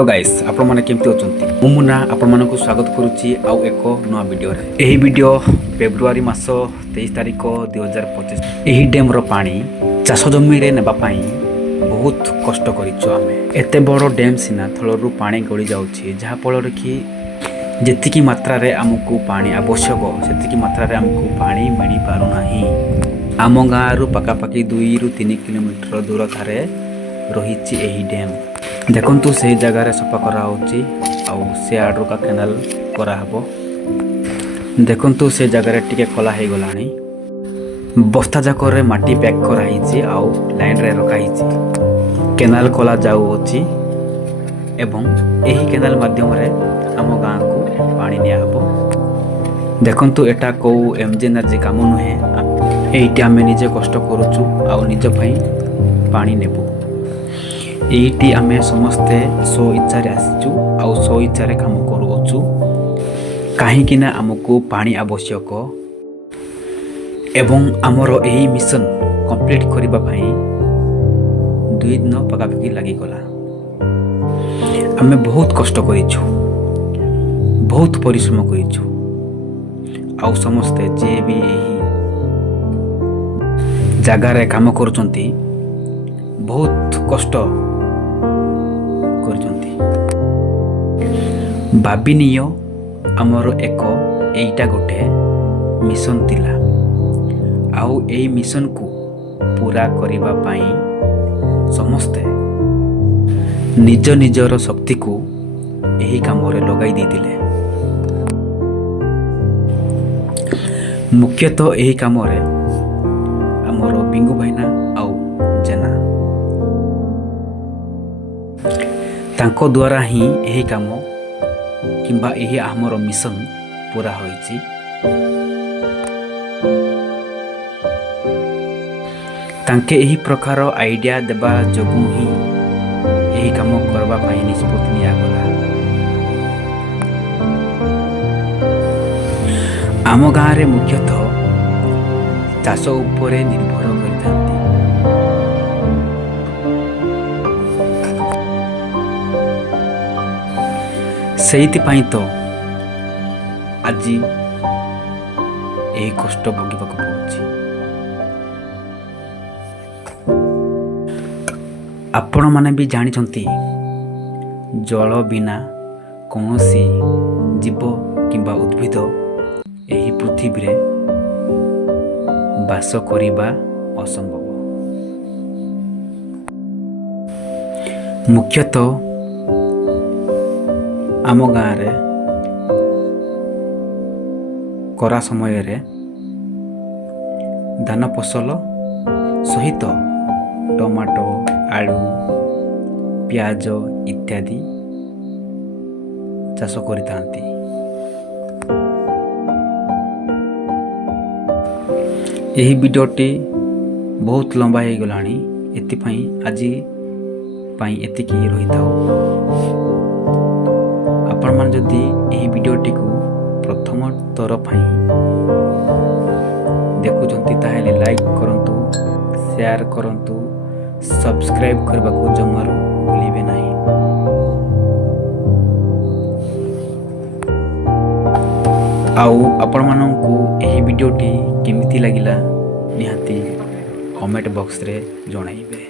Hello guys आपण माने केमती अछंती मुमुना आपण मानकु स्वागत करूची आउ एक नवा वीडियो रे एही वीडियो फेब्रुआरी मास 23 तारिख 2025 एही डैम रो पानी चाष जमी रे नेबा पई बहुत कष्ट करिचो आमे एते बड़ डैम सिना थळरु पानी गळी जाउची जहा फल रे कि जेतिकी मात्रा रे हमकु पानी आवश्यक सेतिकी मात्रा रे हमकु पानी मिली पारु नाही आम गाँ रु पका पकी 2 रु 3 किलोमीटर दूर थारे रहिची एही डैम देखंतु से जगह रे सफा करा होची आउ से आडर का केनाल करा हबो देखंतु से जगह रे टिके खोला हे गलानी बस्ता जाक रे माटी पैक करा हिची आउ लाइन रे रखा हिची केनाल खोला जाउ होची एवं एही केनाल माध्यम रे हम गाँ को पानी निया हबो देखंतु एटा को एमजे एनर्जी काम नुहे एइटी आमे निजे कष्ट करूचु आउ निज पई पानी नेबो एइटी आमे समस्ते सो इच्छा रे आसीचु आउ सो इच्छा रे काम करूचु काहे कि ना हमको पानी आवश्यक एवं हमर एही मिशन कंप्लीट करिबा पई 2 दिन पकापकी लागि गला आमे बहुत कष्ट करिछु बहुत परिश्रम करिछु आउ समस्ते जे भी एही जगह रे काम करूचंती बहुत कष्ट भाविनिय आमर एक एइटा गोटे मिशन तिला आउ एई मिशन को पूरा करिबा पाई समस्ते निज निजर शक्ति को एही काम रे लगाई देतिले मुख्यतः एही काम रे आमर बिंगु भाईना आउ जेना तांको द्वारा ही एही काम किंबा एही हमर मिशन पूरा होईची तांके एही प्रकार आइडिया देबा जोगु ही एही काम करबा पई निष्पत्ति निया गला आम गाँ रे मुख्यतः चाष उपरे निर्भर करिथांती सेइथिपाई तो आज यही कष्ट भोगिबाक पड़ुछि आपण माने भी जानिछंती जल बिना कौनसी जीव किंबा उद्भिद एही पृथ्वी रे बास करिबा असंभव मुख्यतः आम गाँ रे करा समय रे धान फसल सहित टमाटो आलू प्याज इत्यादि चाष करितांती एही वीडियोटी बहुत लंबा हो गलानी एतिपई आज पई एतिकी रहिताओ आपण मान जदि एही वीडियोटी को प्रथम थर पई देखुचंती ताहेले लाइक करंतु शेयर करंतु सब्सक्राइब करबा को जमारू भूलिबे नाही आउ आपण माननकु एही वीडियोटी केमिति लागिला निहाती कमेंट बॉक्स रे जणाइबे।